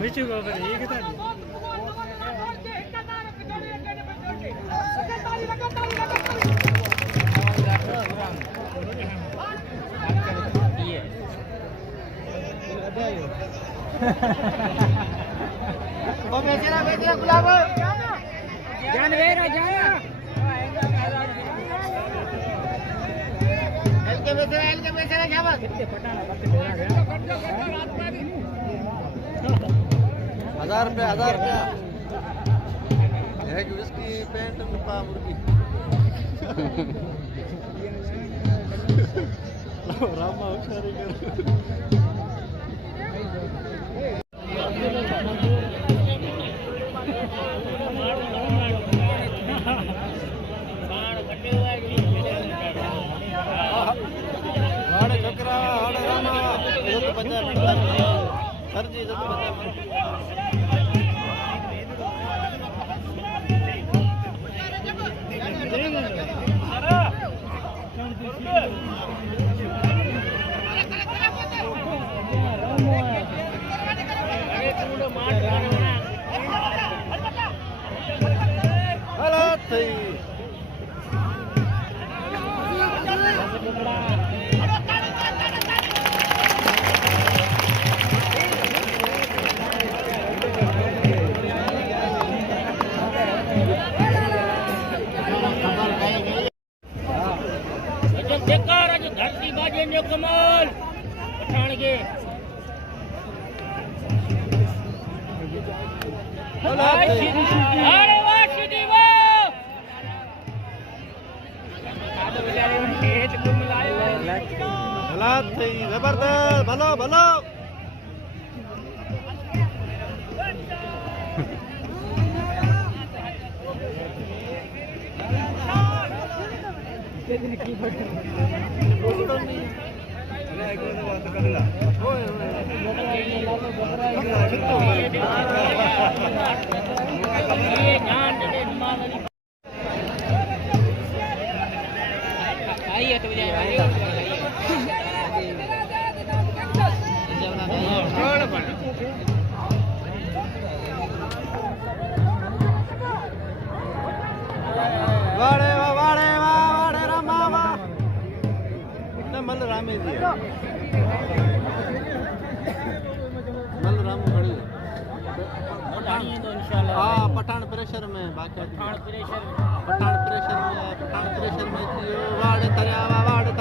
बेचू बाबा ये कितना ओ बेचेरा गुलाब जान वेरा जाना एल के बेचेरा क्या बात कितने पटाना कितने डेरा गया 1000 रुपया एक विस्की पेंट मुर्गा मुर्गी रामा हुशारी कर हाड़े छोकरा हाड़े रामा ये तो 50 सर जी तो धरती बाजे ने कमाल पठान के अरे वाह सीधी वाह हालात जबरदस्त भलो भलो आइए तो वाड़े रामा वाह मल रामे जी मल राम खड़ी तो इंशाल्लाह हाँ पठान प्रेशर में बाकी पठान प्रेशर में वाड़े तरिया वाड़े